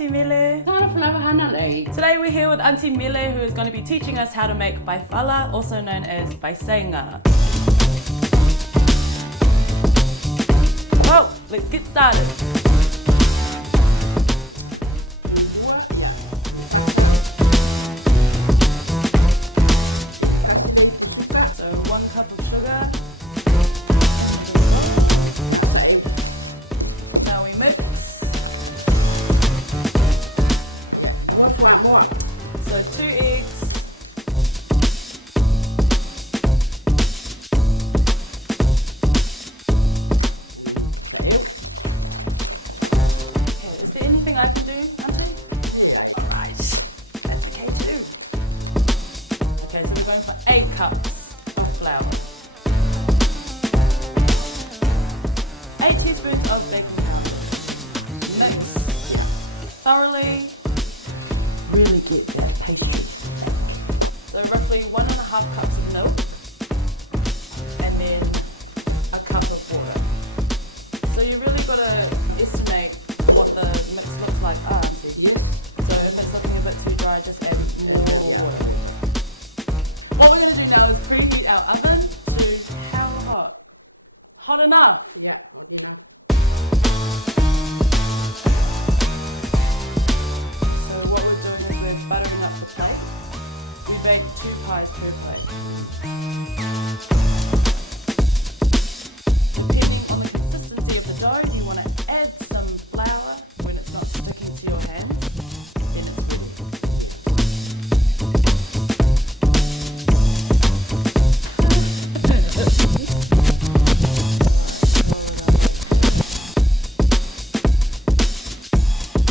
Auntie Mele. Today we're here with Auntie Mele, who is going to be teaching us how to make baifala, also known as baisenga. Oh, let's get started. So 1 cup of sugar. Now we mix. So 2 eggs. Okay, is there anything I can do, Auntie? Yeah. Alright, that's okay too. Okay, so we're going for 8 cups of flour. 8 teaspoons of baking powder. Mix thoroughly. Really get that pastry. So roughly 1.5 cups of milk and then a cup of water. So you really got to estimate what the mix looks like. So if it's looking a bit too dry, just add more water. What we're going to do now is preheat our oven to how hot? Hot enough? Yeah. So what we're doing is we're buttering up the plate. We bake 2 pies per plate. Depending on the consistency of the dough, you want to add some flour when it's not sticking to your hands, then it's ready.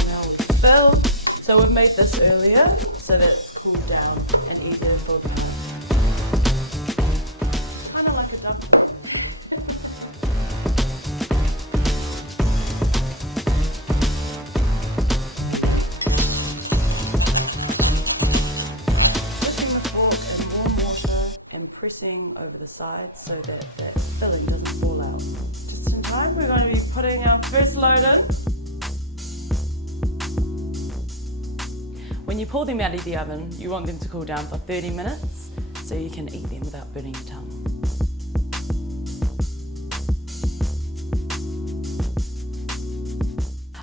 Now we fill. So we've made this earlier so that it's cooled down and easier for the pie. Kind of like a dumpling. Dipping the fork in warm water and pressing over the sides so that that filling doesn't fall out. Just in time, we're going to be putting our first load in. When you pull them out of the oven, you want them to cool down for 30 minutes so you can eat them without burning your tongue.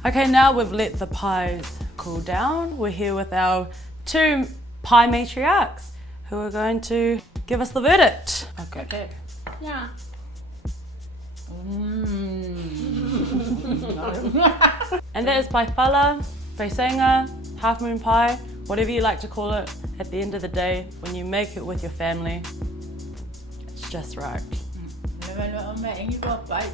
Okay, now we've let the pies cool down. We're here with our 2 pie matriarchs who are going to give us the verdict. Okay. Yeah. And that is baifala, baisenga, half moon pie, whatever you like to call it. At the end of the day, when you make it with your family, it's just right. Mẹ có bite.